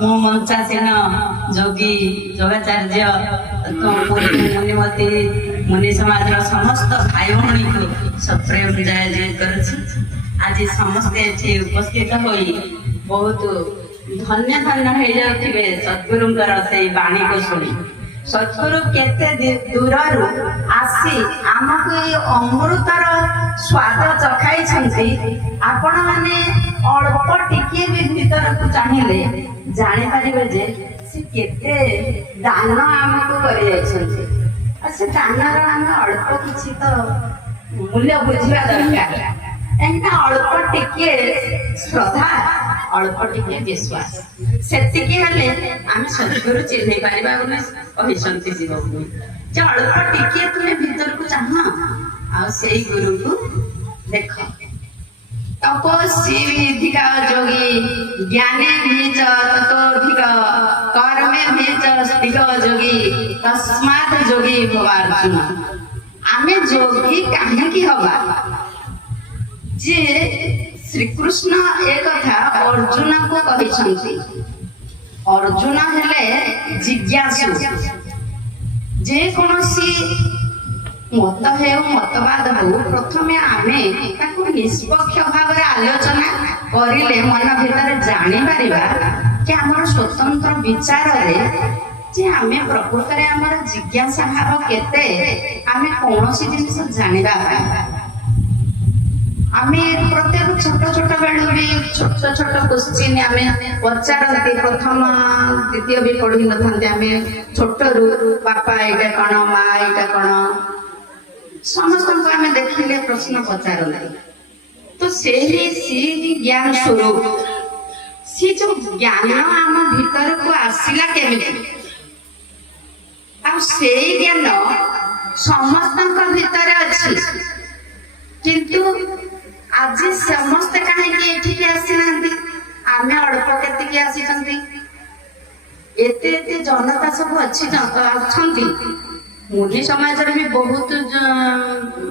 मो मंचासीन जोगी जोगाचार्य मुनिमती मुनि समाज समस्त भाई भौणी को सप्रेम जय जय करुछि। आज समस्ते एठी उपस्थित होई बहुत धन्य धन्य हो जाउथिबे सद्गुरुंकर से बाणी को सुनी। सद्गुरु केते दूररू आसी आमको ये अमृतर स्वाद चखाई छंती। आपण माने अल्प टिके भी भीतर को चाहिए जानि परिबे जे से केते दान आमको करि जायछंती। से दानर आम अल्प किछि तो मूल्य बुझिबा दरकार। एंता अल्प टिके श्रद्धा अल्प टिके विश्वास सेतिके हेले आमे सद्गुरु चिन्ह पारिबा बोले कहिसंती जीवको जे अल्प टिके तुमे भीतर को चाहना आ सेई गुरु को देखो। तपस्वी जोगी ज्ञाने भेच ततोधिक कर्मे भेच स्थिक जोगी तस्मात् जोगी भवार्जुन। आमे जोगी काहे की हवा जे श्री कृष्ण एक कथा अर्जुन को कहिसंती। अर्जुन हेले जिज्ञासु जे कोनोसी मत हे मतवाद हो प्रथमे आमे ताको निष्पक्ष भाव रे आलोचना करिले मन भीतर जानि परिबा कि हमर स्वतंत्र विचार रे जे आमे प्रकृत रे हमर जिज्ञासा भाव केते आमे कोनोसी जिनिस जानिबा आमे प्रत्येक छोट छोट बेलू भी छोट छोट क्वेश्चन आमे पचारती प्रथम द्वितीय भी पढ़ी न थांते आमे छोट रु पापा एटा कोन मां एटा कोन समस्त को आमे देखिले प्रश्न पचारती। तो सेही ज्ञान स्वरूप सी जो ज्ञान आम भीतर को आसिला केमिति आ सेही ज्ञान समस्त भीतर अछि किंतु आज समस्त कहीं आसी आमे अल्प के आसी एते जनता सब अच्छी मुनि समाज भी बहुत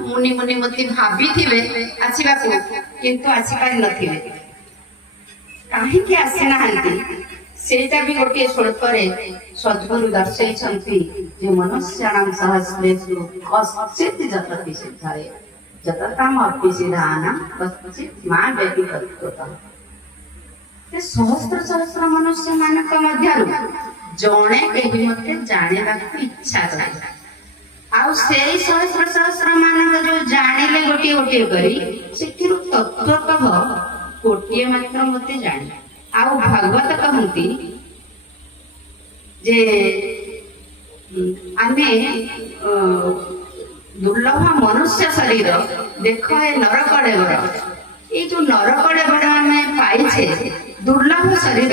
मुनि मुनिमती भाभी थे आसवा किंतु आसी पारि नथिले कहीं आसी ना सेटा भी गोटे स्वल्प सद्गुरु दर्शई जे मनुष्याणां सहस्रेषु कश्चित् जतति सिद्धाय जतताम अपि सिद्धानां कश्चित् मां व्यतिपत्यतः। ते सहस्र सहस्र मनुष्य मानक मध्यरु जणे केहि मते जानिबाक इच्छा करे आउ सेई सहस्र सहस्र मानक जो जानिले गोटे गोटे करी सेतिरु तत्वतः गोटे मात्र मते जानि। आउ भागवत कहंती जे आमे दुर्लभ मनुष्य शरीर देख नरकड़ेवर ये जो नरकड़ेवर आम पाइछे दुर्लभ शरीर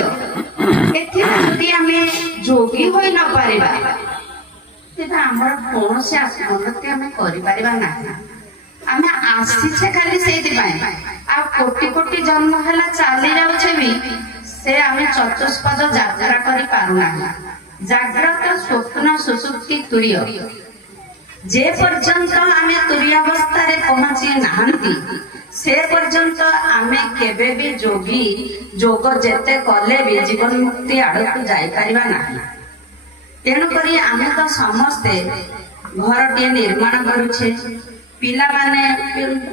यदि आम जोगी हो न पारिबा आमर कौन से उन्नति आम करें आम आसीचे खाली से कोटि कोटि जन्म है चली जाऊे भी से आम चतुष्पद यात्रा करि पारुना जाग्रत स्वप्न सुसुप्ति तुरीय जे पर्यंत आमे तुरीयावस्था रे पहुंची नाहंती से पर्यंत आमे केबे भी जोगी जोग जेते कले भी जीवन मुक्ति आड़क जाई परिबा नाही। तेणु करी आमे तो समस्ते घर टे निर्माण करूछे पिला माने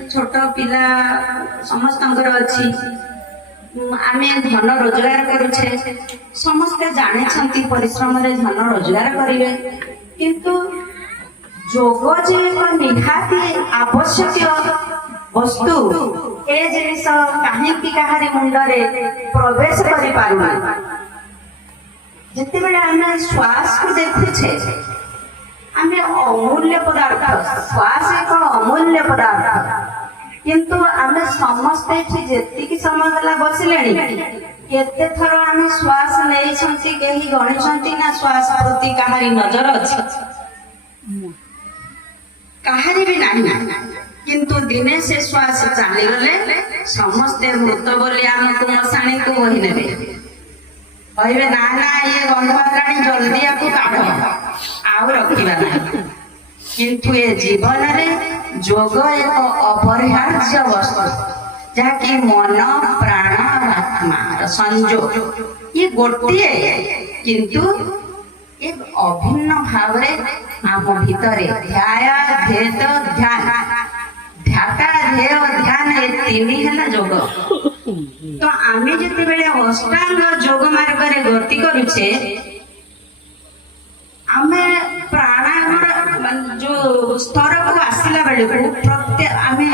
छोट पिला समस्त अच्छी आमे धन रोजगार करूछे समस्ते जाने छंती परिश्रम रे धन रोजगार करिवे किंतु जोग जे निहाती आवश्यक वस्तु ए जिनिस कहीं कहारी मुंडरे प्रवेश करि पारुना जते बेले आमे श्वास को देखुछे आमे अमूल्य पदार्थ श्वास एक अमूल्य पदार्थ किंतु आमे समस्ते जेतिकी समय गला बसिलेनी केते थर आमे श्वास नै छंती केही गणी छंती ना श्वास प्रति कहारी नजर अछि कहारी भी नहीं किंतु दिने से श्वास चली गले समस्ते मृत बोली आमको मशाणी को वही ने कहे ना ना ये गंधराणी जल्दी आपको काढ़ आउ रखा ना किंतु ये जीवन रे जोग एक अपरिहार्य वस्तु जहाँकि मन प्राण आत्मा संजोग ये गोटे किंतु एक अभिन्न भाव आम भितर ध्याय ध्येत ध्यान ध्याता ध्येय ध्यान ये तीन है योग। तो आमे जिते बेले अष्टांग योग मार्ग रे गति करूचे आमे प्राणायाम जो स्तर को आसिला बेले प्रत्यय आमे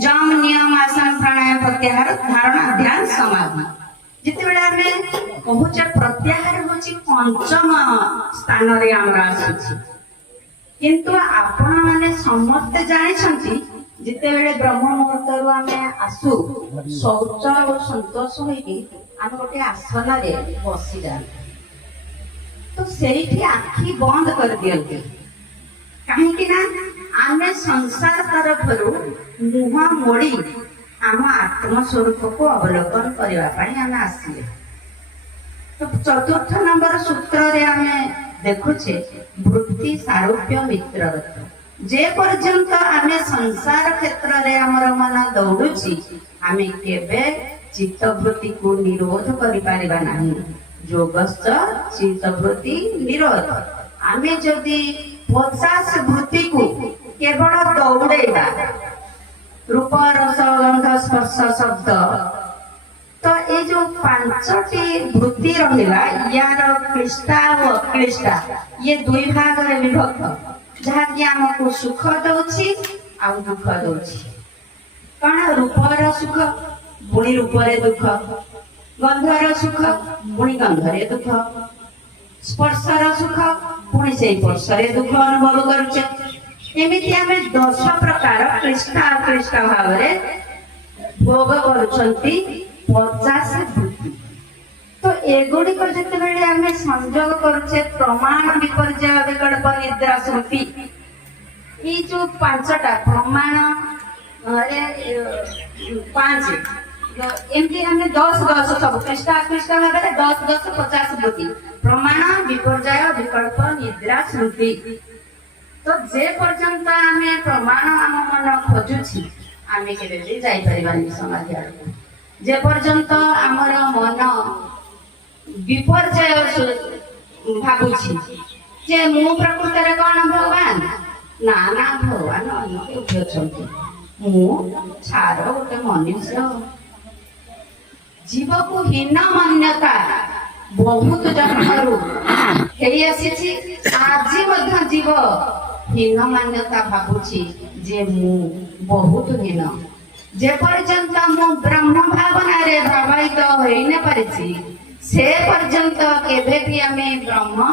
जम नियम आसन प्राणायाम प्रत्याहार धारणा ध्यान समाधि जिते बेले आमे कहूचे प्रत्याहार होची पंचम स्थान रे हमरा आसुची। किंतु आपण माने समस्त जानि छंती जिते बेले ब्रह्म मुहूर्त रु आमे आसु शौच और संतोष होई आमे गोटे आसन रे बसी जा तो सेठी आखि बंद कर दियंती काहे कि ना आमे संसार तरफरु मुह मोड़ी आम आत्म स्वरूप को अवलोकन करने आम आसिले। तो चतुर्थ नंबर सूत्र रे आमे देखुचे वृत्ति सारूप्य मित्रवत जे पर्यंत आमे संसार क्षेत्र रे हमर मन दौड़ुची आमे केबे चित्त वृत्ति को निरोध करि पारिबा नाही। योगस्थ चित्त वृत्ति निरोध आमे जदि 50 वृत्ति को केवल दौड़ेबा रूप रस गंध स्पर्श शब्द तो ये जो पांचटी वृत्ति रहिला यार क्लिष्टा और अक्लिष्टा ये दुई भाग रे विभक्त जहा कि हमको सुख दउछि आ दुख दउछि। कण रूपर सुख पुणी रूपरे दुख गंधर सुख पुणी गंधरे दुख स्पर्शर सुख पुणी से स्पर्शरे दुख अनुभव करूचे। एमिति आमे 10 प्रकार क्लिष्टा अक्लिष्टा भाव रे भोग करूछंती 50 वृत्ति। तो एगुड़ी को जते बेले आमे संयोग करूचे प्रमाण विपर्जय विकल्प निद्रा स्मृति ई जो पांचटा प्रमाण रे 5 एमती हमें 10 सब क्लिष्टा अक्लिष्टा भाव रे 10 50 वृत्ति प्रमाण विपर्जय विकल्प निद्रा स्मृति। तो जे पर्यंत आमे प्रमाण आम मन खोजुछि आमे केबे भी जाई परिबानी समाधि आड़ जे पर्यंत आमर मन विपर्जय भाबुछि जे मु प्रकृति रे कोन भगवान ना ना भगवान अन्य के अछंती मु छार गोटे मनुष्य जीव को हीन मान्यता बहुत जन्मरू हेई आसीछि आज मध्य जीव हीन मान्यता भाबुछि जे मु बहुत हीन जे पर्यंत मु ब्रह्म भावना रे प्रभावित होई न परिछि से पर्यंत केबे भी आमे ब्रह्म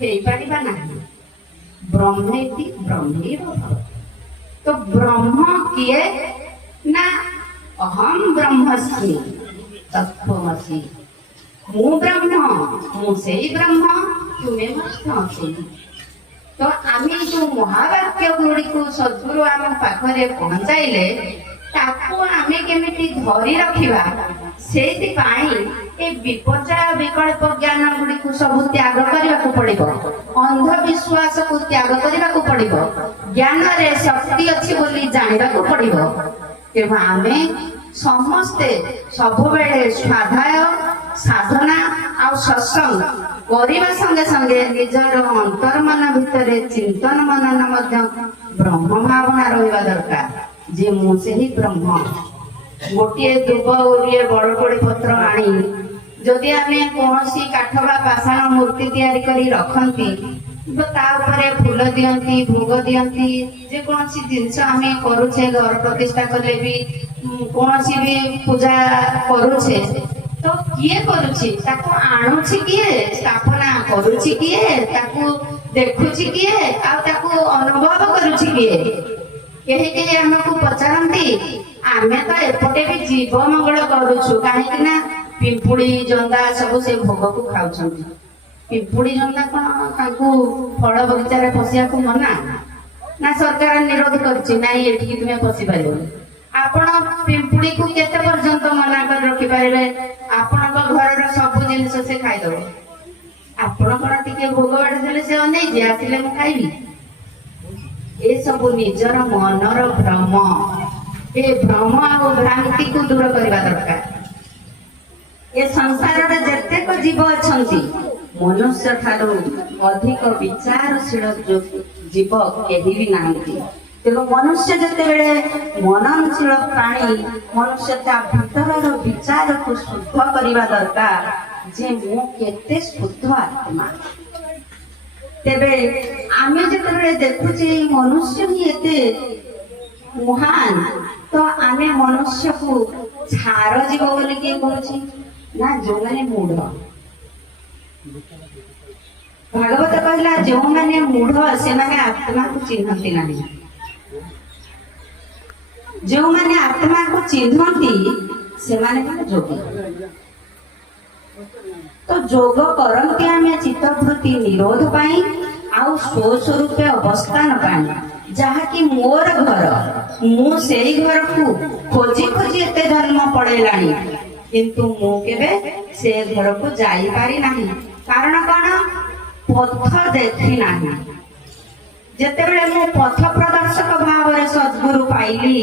हेई परिबा नाही। ब्रह्मेति ब्रह्मीर तो ब्रह्म किए ना अहम ब्रह्मस्मि तत्त्वमसि मु ब्रह्म मु सेई ब्रह्म तुमे मस्ति। तो आमे जो महावाक्य गुड़ी को सद्गुरु आम पाखरे पहुंचाइले ताकू आमे केमिति धरी रखिबा सेति पाई ए विपर्जय विकल्प ज्ञान गुड़ी को सब त्याग करबा को पड़िबो अंधविश्वास को त्याग करबा को पड़िबो ज्ञान रे शक्ति अछि बोली जानिबा को पड़िबो। तेबा आमे समस्ते सब बेले स्वाध्याय साधना आ सत्संग करबा संगे संगे निजर अंतर मन भितरे चिंतन मनन मध्य ब्रह्म भावना रहिबा दरकार जे मु सेही ब्रह्म। गोटे दुब ओरिए बड़ बड़ पत्र आनी जदि आमे कोनसी काठ बा पाषाण मूर्ति तैयारी करी रखंती ता ऊपर फूल दियंती भोग दियंती जे कोनसी जिंस आमे करूछे घर प्रतिष्ठा करले भी कोनसी भी पूजा करूछे तो किए करूछि ताको आणुछि किए स्थापना करूछि किए ताको देखुछि किए आ ताको अनुभव करूछि किए केही केही हमको पचारंती आमे तो एपटे भी जीव मंगल करूछु काहे कि ना पिंपुड़ी जंदा सब से भोग को खाउछंती। पिंपुड़ी जंदा कोन ताको फल बगीचा रे पसिया को मना ना सरकार निरोध करछि नाही एठी तुमे पसि पारिबो। आपण पिंपुड़ी को केते पर्यंत मना कर रखि पारिबे आपण घर रो सब जिनिस से खाइ दबो आपण कोन टिके भोग बाड़ देले से अनै जे आतिले म खाइबी ए सब निजर मनर भ्रम ए भ्रम आ भ्रांति को दूर करबा दरकार। ए संसार जेतेक जीव अछंती मनुष्य ठारू अधिक विचारशील जीव केही भी नाहंती। तेणु मनुष्य जेतेबेले मननशील प्राणी मनुष्य ता भीतर विचार को शुद्ध करवा दरकार जे मु केते शुद्ध आत्मा। तेबे आमे जेतेबेले देखुचे मनुष्य ही एते महान तो आमे मनुष्य को छार जीव बोली के कहछि ना जो माने मूढ़। भागवत कहला जो माने मूढ़ से माने आत्मा को चिन्हती नहीं। जो माने आत्मा को चिन्हती से माने जोगी। तो जोग करंती आमे चित्तवृत्ति निरोध पाई आउ स्वस्वरूप अवस्थान पाई जहा कि मोर घर मु सेई घर को खोजी खोजी एते जन्म पड़ेलानी किंतु मु केबे से घर को जाई पारी नाही। कारण कौन पथ देखी नाही। जेतेबेले मु पथ प्रदर्शक भाव रे सद्गुरु पाइली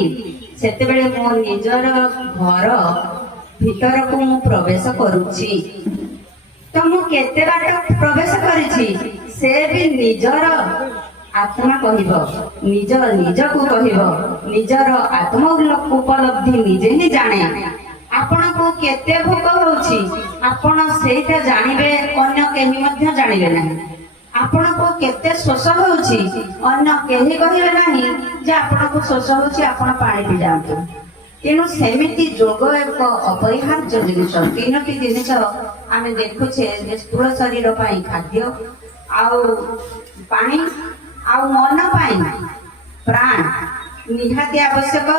सेतेबेले मो निजर घर भीतर को मु प्रवेश करूची। तो मु केते बाट प्रवेश करिछि से भी निजर आत्मा कहिब निज निज को कहिब निजर आत्म उपलब्धि निजे ही जाने। आपण को केते भोग होउछि आपण सेटा जानिबे अन्य केही मध्य जानिबे नाही। आपण को केते शोष होउछि अन्य केही कहिबे नाही जे आपण को शोष होउछि आपण पानी पी जांतु। तेणु सेमिति जोग एक अपरिहार्य जिनिस। तीनोटी जिनिस आमे देखुछे जे स्थूल शरीर पाई खाद्य आउ पानी आउ मन पाई प्राण निहाती आवश्यक।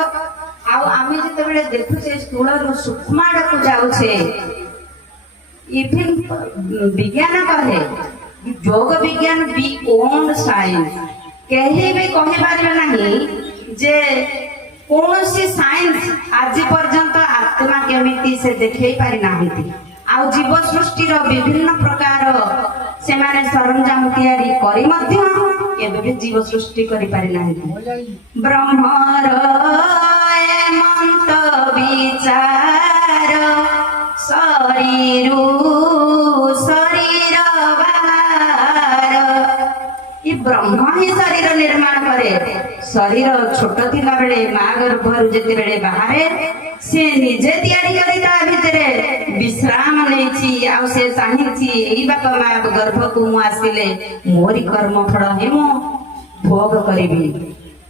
आउ आमे जेतेबेले देखुछे स्थूल रु सूक्ष्म आडकु जाउछे इवन विज्ञान कहे जोग विज्ञान बी ओन साइंस केही भी कहि पारिबे नाही जे कौनसी साइंस आज पर्यंत आत्मा केमिति से देखै पारि नाहिति। आउ जीव सृष्टि रो विभिन्न प्रकार से माने सरंजाम तैयारी करी मध्य केबे भी जीव सृष्टि करि पारि नाहिति। ब्रह्मर एमंत विचार शरीर शरीर बाहर ई ब्रह्म ही शरीर निर्माण करे। शरीर छोट थिला बेले माँ गर्भरु जेते बेले बाहरे से निजे तैयारी करी ता भितरे विश्राम नेछि। आउ से चाहिछि एई बापा माँ गर्भ को मु आसिले मोरी कर्म फल हे मु भोग करिबी।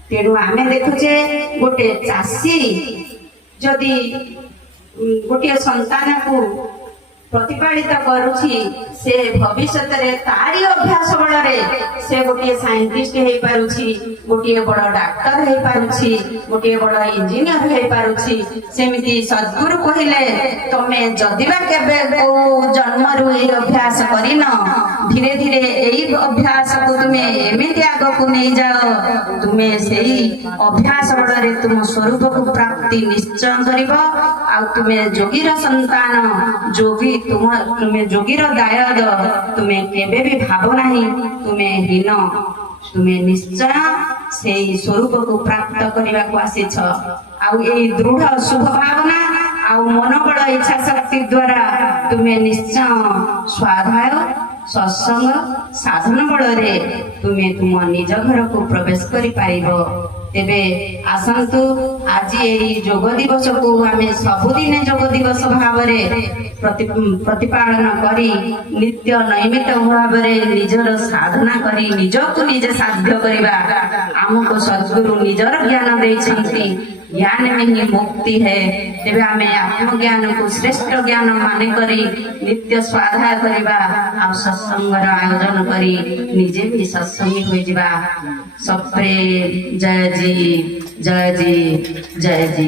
तेणु आमे देखुचे गोटे चासी जदि गोटे संतान को प्रतिपालित करुछि से भविष्य रे तारी अभ्यास बल से गोटे साइंटिस्ट हो पारुछि गोटे बड़ डाक्टर हो पारुछि गोटे बड़ इंजीनियर हो पारुछि। सेमिति सद्गुरु कहिले तमे जदिबा केबे को जन्म रु ए अभ्यास करिन धीरे धीरे एई अभ्यास को तुमे एमिति आगो को नै जाओ तुमे सेई अभ्यास बल रे तुम स्वरूप को प्राप्ति निश्चय करिवो। आ तुमे जोगीर संतान जोगी तुम्हें जोगीर दायद तुम्हें केबे भी भाव नहीं तुम्हें हीन तुम्हें निश्चय से स्वरूप को प्राप्त करने को आसीछ। आउ ए दृढ़ शुभ भावना आउ मनोबल इच्छा शक्ति द्वारा तुम्हें निश्चय स्वाध्याय सत्संग साधन बल रे तुम्हें तुम निज घर को प्रवेश करि पारिबो। तेबे आसंतु आज एई जोग दिवस को आमे सबुदिने जोग दिवस भाव प्रतिपालन करी नित्य नैमित भाव निजर साधना करी निजको निजे साध्य करिबा आमको सद्गुरु निजर ज्ञान देइछन्ति। ज्ञान में ही मुक्ति है। तेबे आमे आत्मज्ञान को श्रेष्ठ ज्ञान माने करी नित्य स्वाध्याय करिबा आ सत्संग आयोजन करी निजे भी सत्संगी होई जिबा। सबरे जय जी जय जी जय जी।